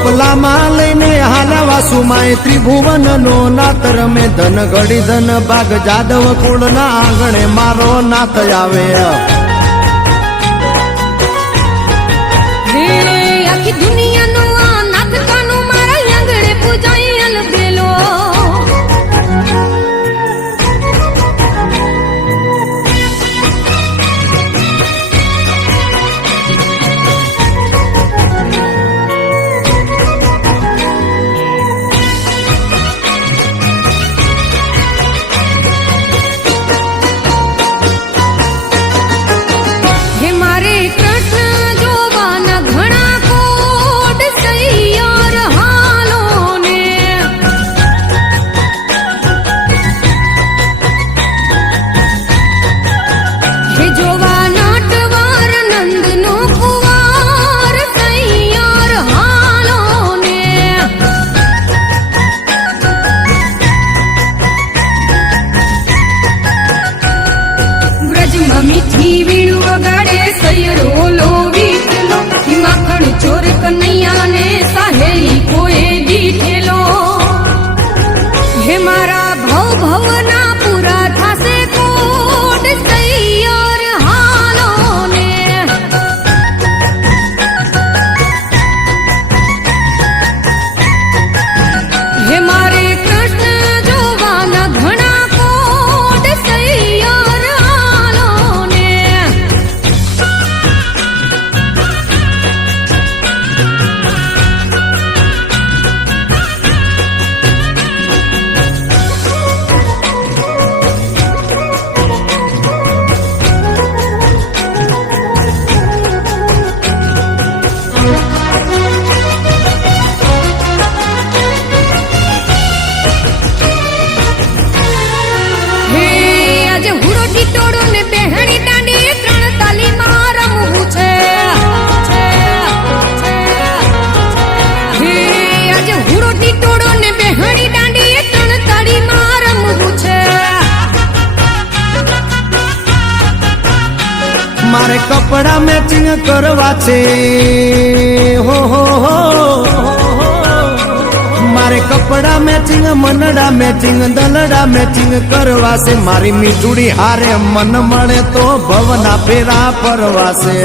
ટોપલામાં લઈને હાલવા સુમાય ત્રિભુવન નો નાત રમે ધન ઘડી ધન ભાગ જાદવ કુળ ના આંગણે મારો નાત આવે આખી દુનિયાનો આ નાથ કાનો મારા આંગણે પૂજાય અલબેલો મીઠી વીણુ વગાડે સૈયરો લો વીટલો માખણ ચોર કનૈયા ને સાહેલી કોએ દીઠેલો હે મારા ભવ ભવના પૂરા થાશે કોડ સૈયર હાલો ને હે મારે કૃષ્ણ જોવાના ઘણા કોડ સૈયર મારે કપડા મેચિંગ કરવા છે હો મારે કપડા મેચિંગ મનડા મેચિંગ દલડા મેચિંગ કરવા છે મારી મીઠુડી હારે મન મળે તો ભવના ફેરા ફરવા છે